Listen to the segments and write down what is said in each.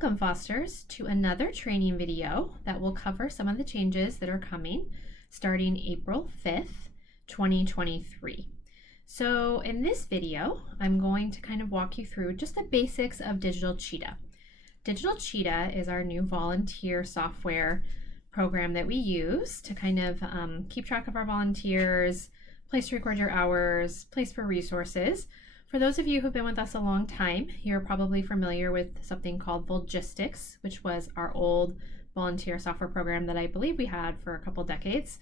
Welcome, fosters, to another training video that will cover some of the changes that are coming starting April 5th, 2023. So in this video, I'm going to kind of walk you through just the basics of Digital Cheetah. Digital Cheetah is our new volunteer software program that we use to kind of keep track of our volunteers, place to record your hours, place for resources. For those of you who've been with us a long time, you're probably familiar with something called Volgistics, which was our old volunteer software program that I believe we had for a couple decades,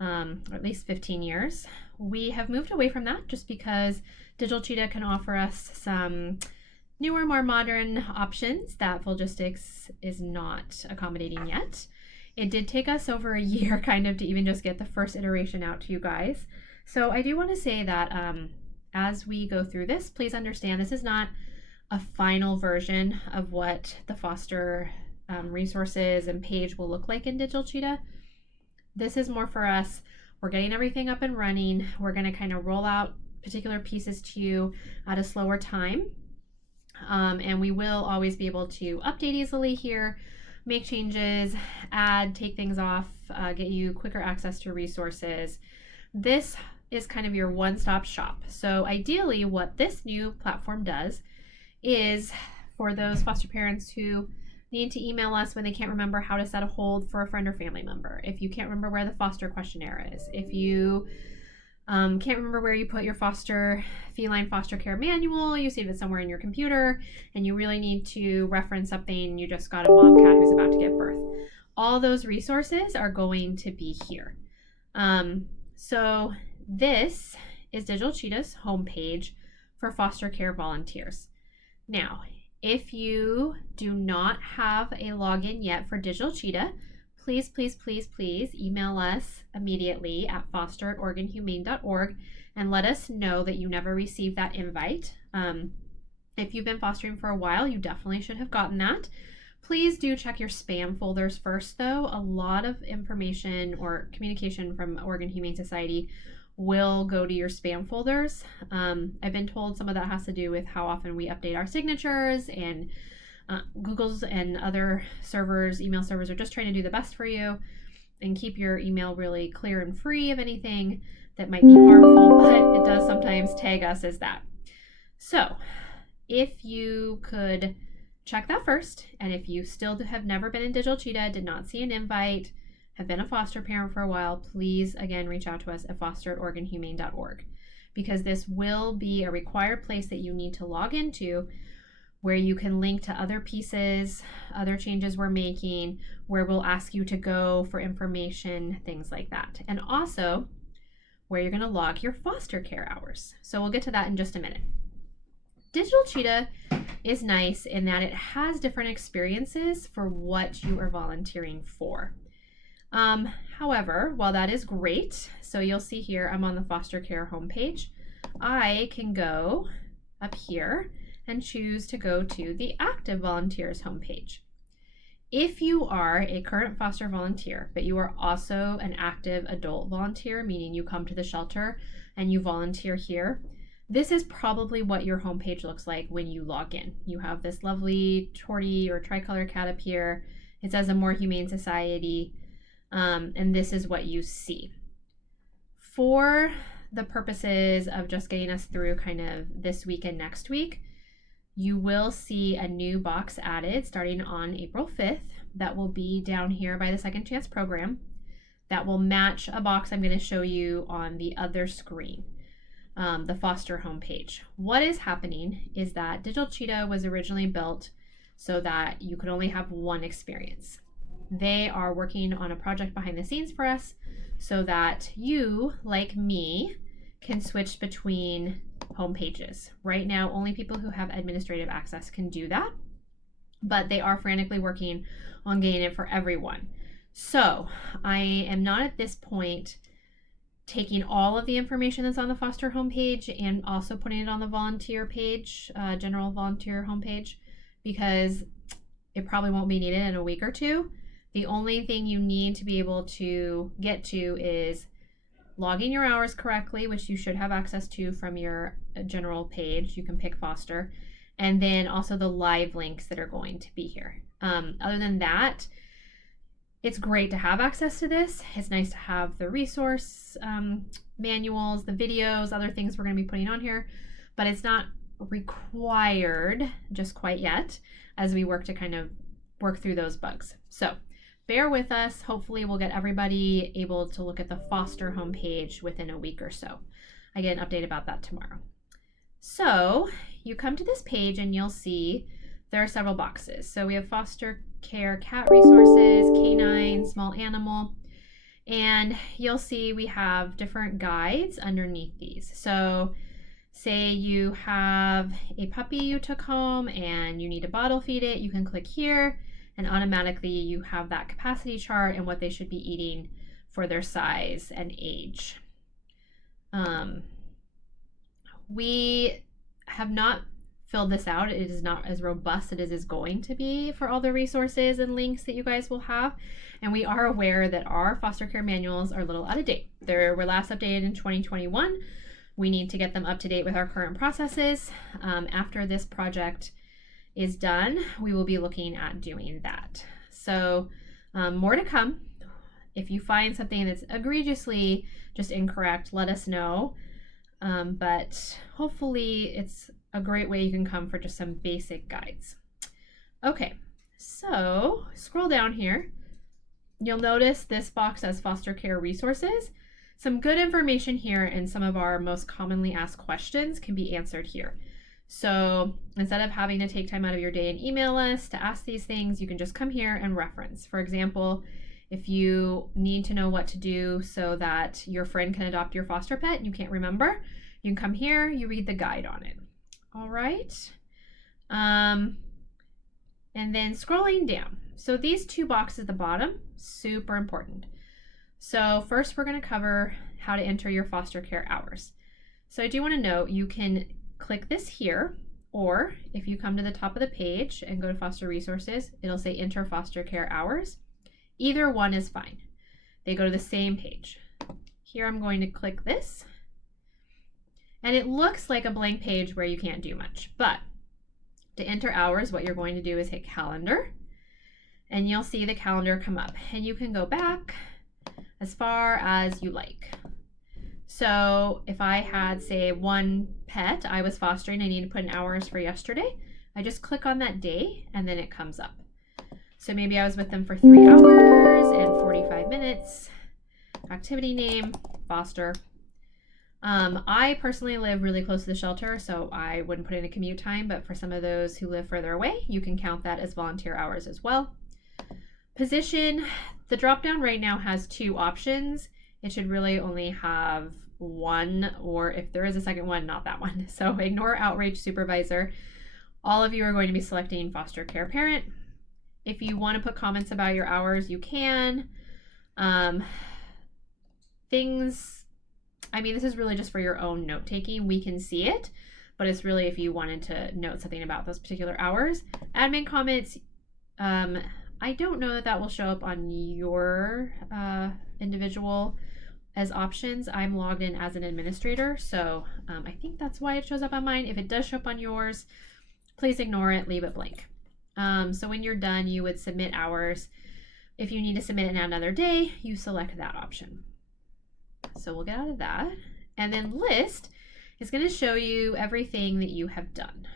or at least 15 years. We have moved away from that just because Digital Cheetah can offer us some newer, more modern options that Volgistics is not accommodating yet. It did take us over a year kind of to even just get the first iteration out to you guys. So I do want to say that as we go through this, please understand this is not a final version of what the foster resources and page will look like in Digital Cheetah. This is more for us. We're getting everything up and running. We're going to kind of roll out particular pieces to you at a slower time. And we will always be able to update easily here, make changes, add, take things off, get you quicker access to resources. This is kind of your one-stop shop. So ideally what this new platform does is for those foster parents who need to email us when they can't remember how to set a hold for a friend or family member, if you can't remember where the foster questionnaire is, if you can't remember where you put your feline foster care manual, you save it somewhere in your computer, and you really need to reference something, you just got a mom cat who's about to give birth. All those resources are going to be here. So this is Digital Cheetah's homepage for foster care volunteers. Now, if you do not have a login yet for Digital Cheetah, please email us immediately at foster@oregonhumane.org and let us know that you never received that invite. If you've been fostering for a while, you definitely should have gotten that. Please do check your spam folders first, though. A lot of information or communication from Oregon Humane Society will go to your spam folders. I've been told some of that has to do with how often we update our signatures, and Google's and other servers, email servers, are just trying to do the best for you and keep your email really clear and free of anything that might be harmful, but it does sometimes tag us as that. So if you could check that first, and if you still have never been in Digital Cheetah, did not see an invite, have been a foster parent for a while, please again reach out to us at foster@oregonhumane.org, because this will be a required place that you need to log into, where you can link to other pieces, other changes we're making, where we'll ask you to go for information, things like that. And also where you're going to log your foster care hours. So we'll get to that in just a minute. Digital Cheetah is nice in that it has different experiences for what you are volunteering for. However, while that is great, so you'll see here, I'm on the foster care homepage, I can go up here and choose to go to the active volunteers homepage. If you are a current foster volunteer, but you are also an active adult volunteer, meaning you come to the shelter and you volunteer here, this is probably what your homepage looks like when you log in. You have this lovely tortie or tricolor cat up here. It says a More Humane Society. And this is what you see. For the purposes of just getting us through kind of this week and next week, you will see a new box added starting on April 5th that will be down here by the Second Chance program that will match a box I'm going to show you on the other screen, the foster homepage. What is happening is that Digital Cheetah was originally built so that you could only have one experience. They are working on a project behind the scenes for us so that you, like me, can switch between home pages. Right now, only people who have administrative access can do that, but they are frantically working on getting it for everyone. So I am not at this point taking all of the information that's on the foster homepage and also putting it on the volunteer page, general volunteer homepage, because it probably won't be needed in a week or two. The only thing you need to be able to get to is logging your hours correctly, which you should have access to from your general page. You can pick foster, and then also the live links that are going to be here. Other than that, it's great to have access to this. It's nice to have the resource manuals, the videos, other things we're going to be putting on here, but it's not required just quite yet as we work to kind of work through those bugs. So bear with us. Hopefully we'll get everybody able to look at the foster homepage within a week or so. I get an update about that tomorrow. So you come to this page and you'll see there are several boxes. So we have foster care cat resources, canine, small animal, and you'll see we have different guides underneath these. So say you have a puppy you took home and you need to bottle feed it, you can click here and automatically you have that capacity chart and what they should be eating for their size and age. We have not filled this out. It is not as robust as it is going to be for all the resources and links that you guys will have. And we are aware that our foster care manuals are a little out of date. They were last updated in 2021. We need to get them up to date with our current processes. After this project is done, we will be looking at doing that. So more to come. If you find something that's egregiously just incorrect, let us know. But hopefully it's a great way you can come for just some basic guides. Okay, so scroll down here. You'll notice this box says foster care resources. Some good information here and some of our most commonly asked questions can be answered here. So instead of having to take time out of your day and email us to ask these things, you can just come here and reference. For example, if you need to know what to do so that your friend can adopt your foster pet and you can't remember, you can come here, you read the guide on it. All right. And then scrolling down. So these two boxes at the bottom, super important. So first we're going to cover how to enter your foster care hours. So I do want to note you can click this here, or if you come to the top of the page and go to foster resources, it'll say enter foster care hours. Either one is fine. They go to the same page. Here I'm going to click this. And it looks like a blank page where you can't do much, but to enter hours, what you're going to do is hit calendar and you'll see the calendar come up and you can go back as far as you like. So if I had, say, one pet I was fostering, I need to put in hours for yesterday, I just click on that day and then it comes up. So maybe I was with them for 3 hours and 45 minutes, activity name, foster. I personally live really close to the shelter, so I wouldn't put in a commute time, but for some of those who live further away, you can count that as volunteer hours as well. Position, the drop-down right now has 2 options. It should really only have one, or if there is a second one, not that one. So ignore outreach supervisor. All of you are going to be selecting foster care parent. If you want to put comments about your hours, you can. This is really just for your own note taking. We can see it, but it's really if you wanted to note something about those particular hours. Admin comments, I don't know that will show up on your individual as options. I'm logged in as an administrator, so I think that's why it shows up on mine. If it does show up on yours, please ignore it, leave it blank. So when you're done, you would submit hours. If you need to submit it another day, you select that option. So we'll get out of that. And then list is going to show you everything that you have done.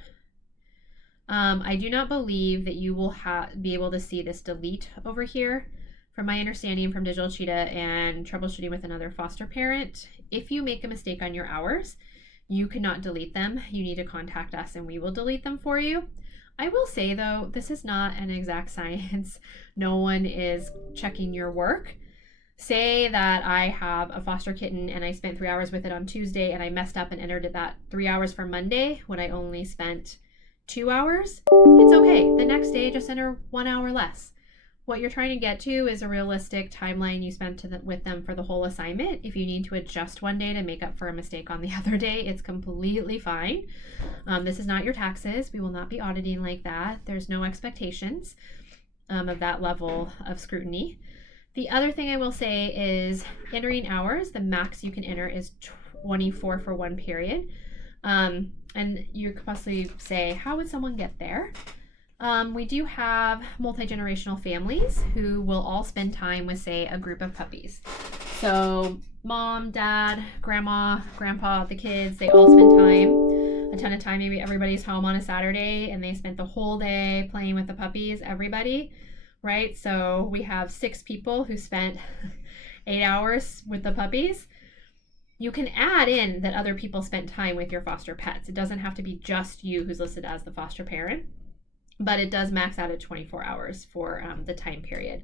I do not believe that you will be able to see this delete over here. From my understanding from Digital Cheetah and troubleshooting with another foster parent, if you make a mistake on your hours, you cannot delete them. You need to contact us and we will delete them for you. I will say though, this is not an exact science. No one is checking your work. Say that I have a foster kitten and I spent 3 hours with it on Tuesday and I messed up and entered that 3 hours for Monday when I only spent 2 hours. It's okay. The next day, just enter 1 hour less. What you're trying to get to is a realistic timeline you spent with them for the whole assignment. If you need to adjust one day to make up for a mistake on the other day, it's completely fine. This is not your taxes. We will not be auditing like that. There's no expectations of that level of scrutiny. The other thing I will say is entering hours, the max you can enter is 24 for one period. And you could possibly say, how would someone get there? We do have multi-generational families who will all spend time with, say, a group of puppies. So mom, dad, grandma, grandpa, the kids, they all spend time, a ton of time. Maybe everybody's home on a Saturday and they spent the whole day playing with the puppies, everybody, right? So we have 6 people who spent 8 hours with the puppies. You can add in that other people spent time with your foster pets. It doesn't have to be just you who's listed as the foster parent, but it does max out at 24 hours for the time period.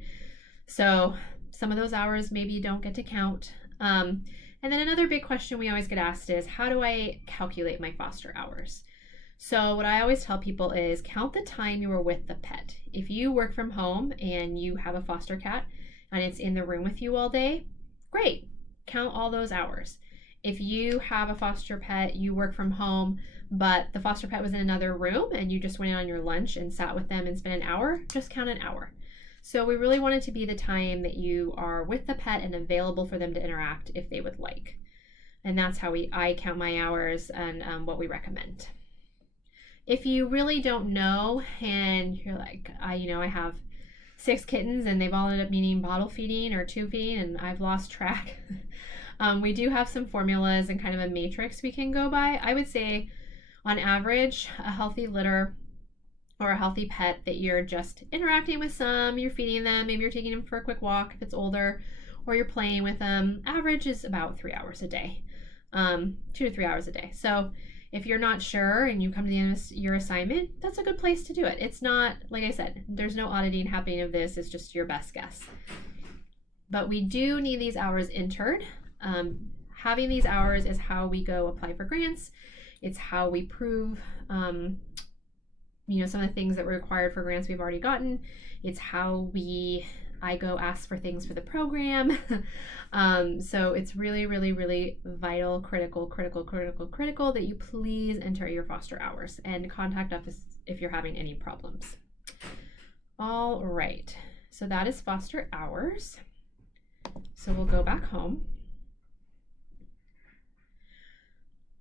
So some of those hours maybe you don't get to count. And then another big question we always get asked is, how do I calculate my foster hours? So what I always tell people is count the time you were with the pet. If you work from home and you have a foster cat and it's in the room with you all day, great, count all those hours. If you have a foster pet, you work from home, but the foster pet was in another room and you just went on your lunch and sat with them and spent an hour, just count an hour. So we really want it to be the time that you are with the pet and available for them to interact if they would like. And that's how I count my hours and what we recommend. If you really don't know and you're like, I have 6 kittens and they've all ended up needing bottle feeding or tube feeding and I've lost track, we do have some formulas and kind of a matrix we can go by. I would say on average, a healthy litter or a healthy pet that you're just interacting with some, you're feeding them, maybe you're taking them for a quick walk if it's older, or you're playing with them, average is about 3 hours a day, 2 to 3 hours a day. So if you're not sure and you come to the end of your assignment, that's a good place to do it. It's not, like I said, there's no auditing happening of this, it's just your best guess. But we do need these hours entered. Having these hours is how we go apply for grants. It's how we prove some of the things that were required for grants we've already gotten. It's how I go ask for things for the program. So it's really, really, really vital, critical that you please enter your foster hours and contact us if you're having any problems. All right, so that is foster hours. So we'll go back home.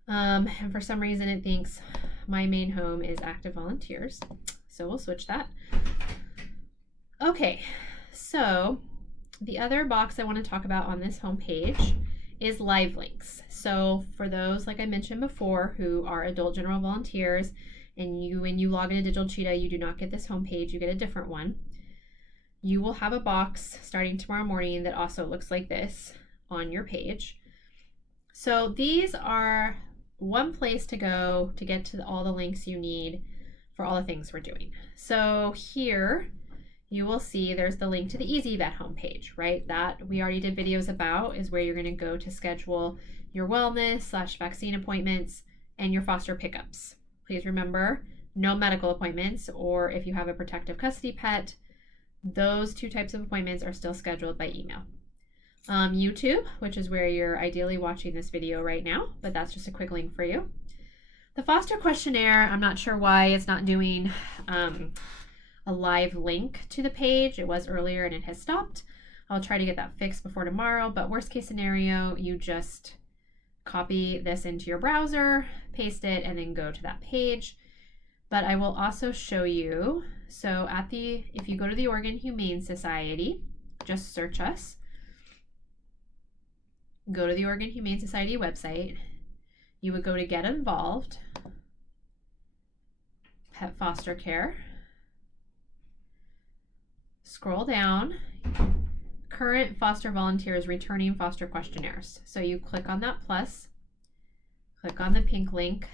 And for some reason it thinks my main home is active volunteers. So we'll switch that. Okay, so the other box I want to talk about on this home page is live links. So for those, like I mentioned before, who are adult general volunteers, and when you log into Digital Cheetah, you do not get this home page, you get a different one. You will have a box starting tomorrow morning that also looks like this on your page. So these are one place to go to get to all the links you need for all the things we're doing. So here you will see there's the link to the Easy Vet homepage, right? That we already did videos about is where you're going to go to schedule your wellness/vaccine appointments and your foster pickups. Please remember, no medical appointments, or if you have a protective custody pet, those 2 types of appointments are still scheduled by email. YouTube, which is where you're ideally watching this video right now, but that's just a quick link for you. The foster questionnaire, I'm not sure why it's not doing a live link to the page. It was earlier and it has stopped. I'll try to get that fixed before tomorrow, but worst case scenario, you just copy this into your browser, paste it, and then go to that page. But I will also show you, so if you go to the Oregon Humane Society, just search us. Go to the Oregon Humane Society website. You would go to Get Involved, Pet Foster Care. Scroll down, Current Foster Volunteers Returning Foster Questionnaires. So you click on that plus, click on the pink link,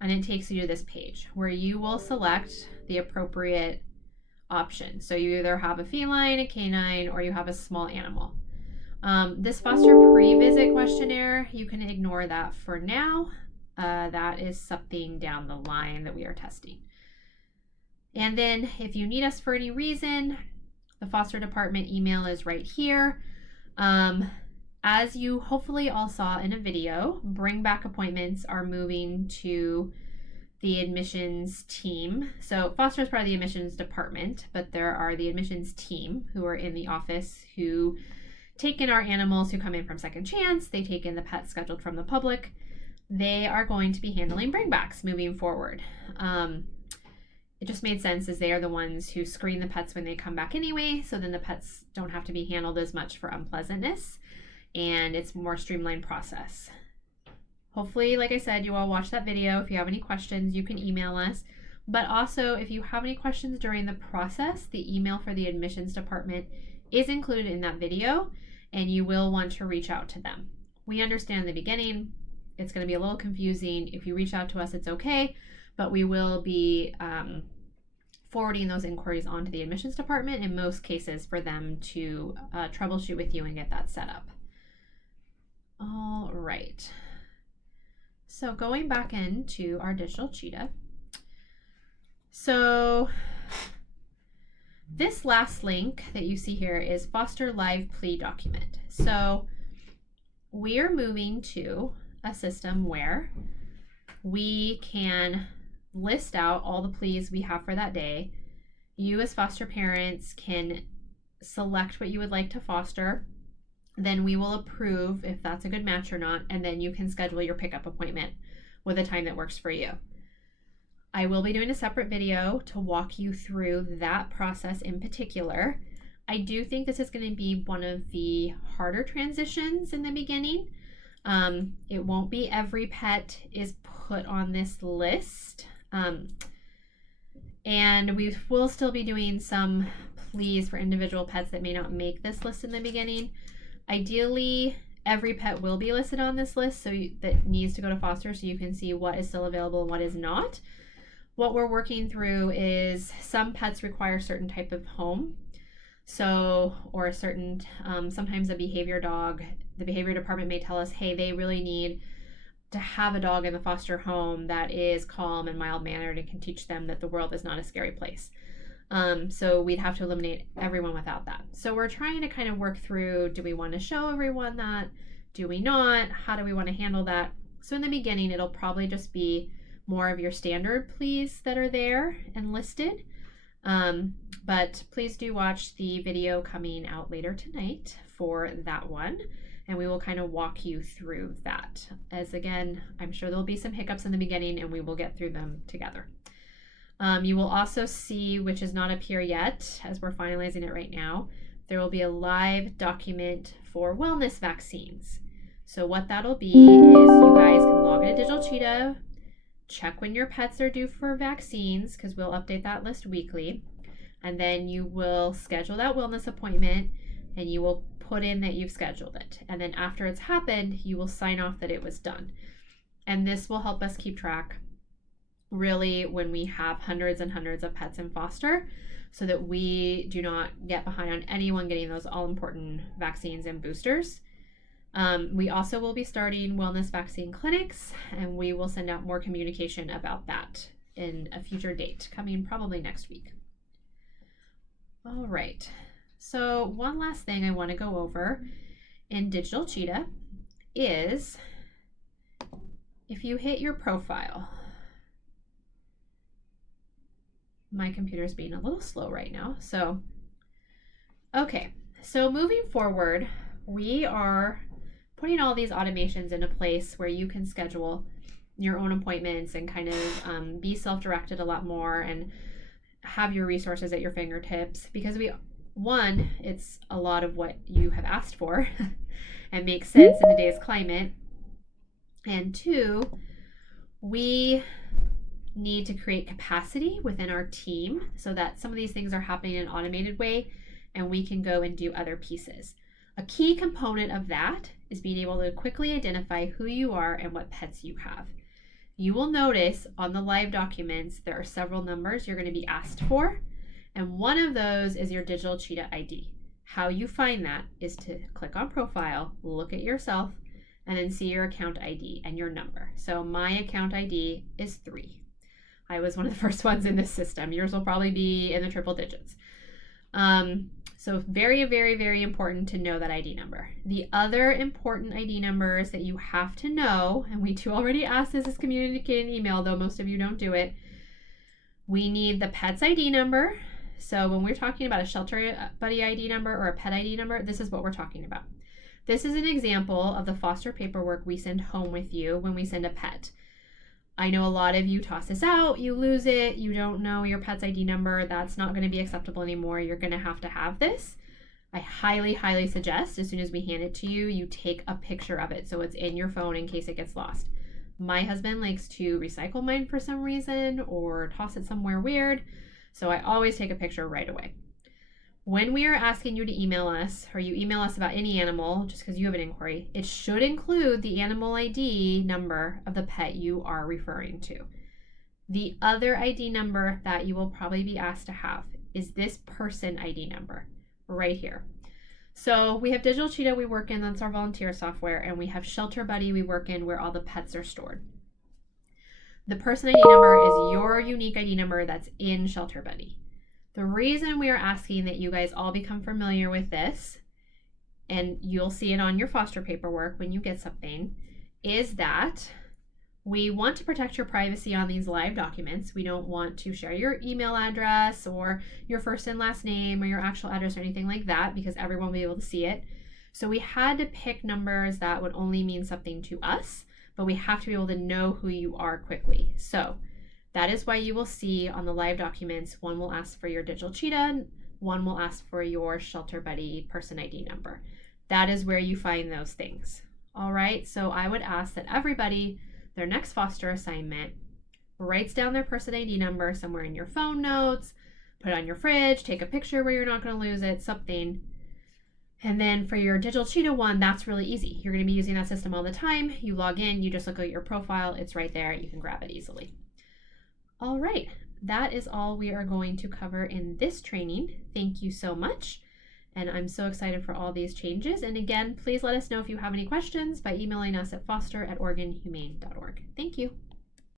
and it takes you to this page where you will select the appropriate option. So you either have a feline, a canine, or you have a small animal. This foster pre-visit questionnaire, you can ignore that for now. That is something down the line that we are testing. And then if you need us for any reason, the foster department email is right here. As you hopefully all saw in a video, bring back appointments are moving to the admissions team. So foster is part of the admissions department, but there are the admissions team who are in the office who take in our animals who come in from Second Chance. They take in the pets scheduled from the public. they are going to be handling bringbacks moving forward. It just made sense as they are the ones who screen the pets when they come back anyway, so then the pets don't have to be handled as much for unpleasantness, and it's a more streamlined process. Hopefully, like I said, you all watch that video. If you have any questions, you can email us. But also, if you have any questions during the process, the email for the admissions department is included in that video, and you will want to reach out to them. We understand in the beginning, it's going to be a little confusing. If you reach out to us, it's okay, but we will be forwarding those inquiries onto the admissions department in most cases for them to troubleshoot with you and get that set up. All right. So going back into our digital cheetah. So this last link that you see here is Foster Live Plea Document. So we are moving to a system where we can list out all the pleas we have for that day. You as foster parents can select what you would like to foster. Then we will approve if that's a good match or not, and then you can schedule your pickup appointment with a time that works for you. I will be doing a separate video to walk you through that process in particular. I do think this is going to be one of the harder transitions in the beginning. It won't be every pet is put on this list. And we will still be doing some pleas for individual pets that may not make this list in the beginning. Ideally, every pet will be listed on this list that needs to go to foster, so you can see what is still available and what is not. What we're working through is some pets require a certain type of home. So, or a certain, sometimes a behavior dog, the behavior department may tell us, hey, they really need to have a dog in the foster home that is calm and mild-mannered and can teach them that the world is not a scary place. So we'd have to eliminate everyone without that. So we're trying to kind of work through, do we want to show everyone that? Do we not? How do we want to handle that? So in the beginning, it'll probably just be more of your standard pleas that are there and listed. But please do watch the video coming out later tonight for that one. And we will kind of walk you through that. As again, I'm sure there'll be some hiccups in the beginning and we will get through them together. You will also see, which is not up here yet, as we're finalizing it right now, there will be a live document for wellness vaccines. So what that'll be is you guys can log into Digital Cheetah, check when your pets are due for vaccines, because we'll update that list weekly, and then you will schedule that wellness appointment and you will put in that you've scheduled it. And then after it's happened, you will sign off that it was done. And this will help us keep track really when we have hundreds and hundreds of pets in foster, so that we do not get behind on anyone getting those all important vaccines and boosters. We also will be starting wellness vaccine clinics, and we will send out more communication about that in a future date coming probably next week. All right, so one last thing I want to go over in Digital Cheetah is if you hit your profile. My computer's being a little slow right now. So, okay. So moving forward, we are putting all these automations into place where you can schedule your own appointments and kind of be self-directed a lot more and have your resources at your fingertips, because it's a lot of what you have asked for and makes sense in today's climate. And two, we need to create capacity within our team so that some of these things are happening in an automated way and we can go and do other pieces. A key component of that is being able to quickly identify who you are and what pets you have. You will notice on the live documents there are several numbers you're going to be asked for, and one of those is your Digital Cheetah ID. How you find that is to click on profile, look at yourself, and then see your account ID and your number. So my account ID is 3. I was one of the first ones in this system. Yours will probably be in the triple digits. So very, very, very important to know that ID number. The other important ID numbers that you have to know, and we do already ask this as communicated in email, though most of you don't do it, we need the pet's ID number. So when we're talking about a shelter buddy ID number or a pet ID number, this is what we're talking about. This is an example of the foster paperwork we send home with you when we send a pet. I know a lot of you toss this out, you lose it, you don't know your pet's ID number. That's not going to be acceptable anymore. You're going to have this. I highly, highly suggest as soon as we hand it to you, you take a picture of it so it's in your phone in case it gets lost. My husband likes to recycle mine for some reason or toss it somewhere weird, so I always take a picture right away. When we are asking you to email us, or you email us about any animal, just because you have an inquiry, it should include the animal ID number of the pet you are referring to. The other ID number that you will probably be asked to have is this person ID number right here. So we have Digital Cheetah we work in, that's our volunteer software, and we have Shelter Buddy we work in where all the pets are stored. The person ID number is your unique ID number that's in Shelter Buddy. The reason we are asking that you guys all become familiar with this, and you'll see it on your foster paperwork when you get something, is that we want to protect your privacy on these live documents. We don't want to share your email address or your first and last name or your actual address or anything like that because everyone will be able to see it. So we had to pick numbers that would only mean something to us, but we have to be able to know who you are quickly. So that is why you will see on the live documents, one will ask for your Digital Cheetah, one will ask for your Shelter Buddy person ID number. That is where you find those things. All right, so I would ask that everybody, their next foster assignment, writes down their person ID number somewhere in your phone notes, put it on your fridge, take a picture where you're not going to lose it, something. And then for your Digital Cheetah one, that's really easy. You're going to be using that system all the time. You log in, you just look at your profile, it's right there, you can grab it easily. All right, that is all we are going to cover in this training. Thank you so much. And I'm so excited for all these changes. And again, please let us know if you have any questions by emailing us at foster@oregonhumane.org. Thank you.